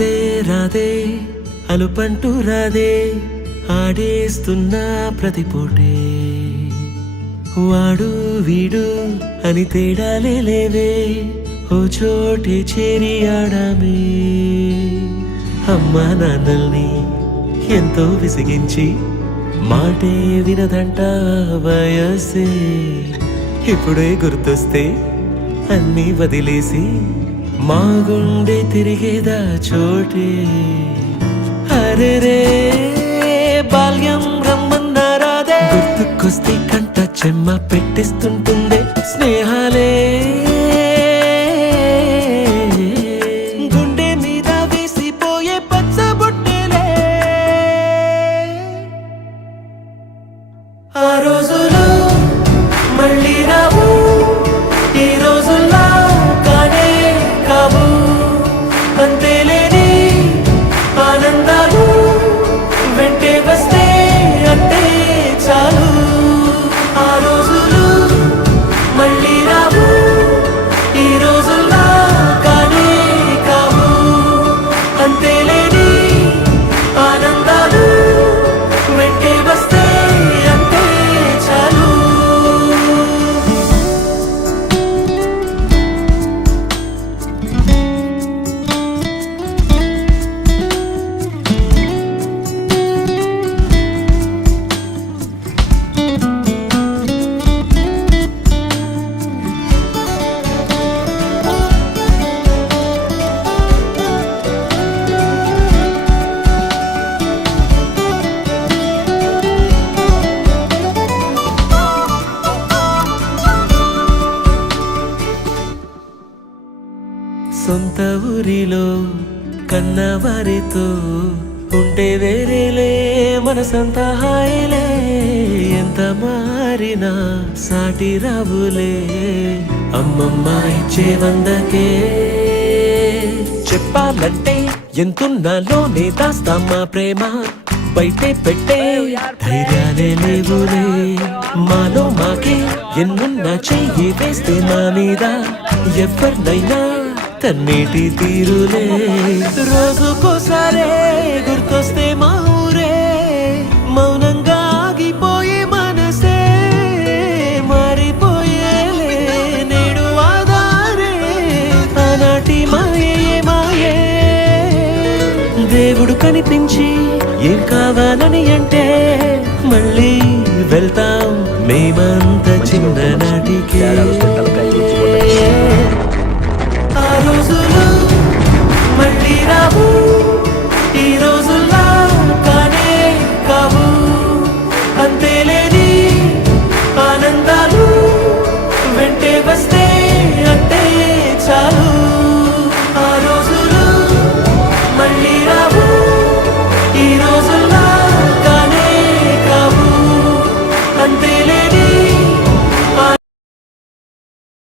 రాదే రాదే అలుపంటూ రాదే ఆడేస్తున్నా ప్రతి పూటే వాడు వీడు అని తేడాలే లేవే ఓ చోటే చేరి ఆడామే అమ్మా నాన్నల్ని ఎంతో విసిగించి మాటే వినదంట వయసే ఇప్పుడే గుర్తొస్తే అన్నీ వదిలేసి మా గుండె తిరిగేదా చోటే అరే రే బాల్యం రమ్మన్నారాదే గుర్తుకొస్తే కంట చెమ్మ పెట్టిస్తుంటుందే స్నేహాలే గుండె మీద వేసిపోయే పచ్చబొట్టెలే ఆ రోజులు మళ్ళీ రావు ఈ రోజుల్లా కానే కావు అంతేలేని ఆనందాలు వెంటే వస్తే అంటే చాలు ఆ రోజులు మళ్ళీ రావు ఈ రోజుల్లా కానే కావు అంతేలేని ఆనందాలు వెంటే వస్తే అంటే చాలు సొంత ఊరిలో కన్నవారితో ఉంటే వేరేలే మనసంతా హాయిలే ఎంత మారినా సాటి రావులే అమ్మమ్మ ఇచ్చే వందకే చెప్పాలంటే ఎంతున్నాలోనే దాస్తామా ప్రేమ బయటే పెట్టే ధైర్యాలే లేవులే మాలో మాకే ఎన్నున్నా చెయ్యి వేస్తే మా మీద ఎవరినైనా కన్నీటి తీరులే రోజుకోసారే గుర్తొస్తే మా ఊరే మౌనంగా ఆగిపోయే మనసే మారిపోయేలే నేడు ఆధారే ఆనాటి మాయే మాయే దేవుడు కనిపించి ఏం కావాలని అంటే మళ్ళీ వెళ్తాం మేమంత చిన్ననాటికే ఆ రోజులు మళ్ళీ రావు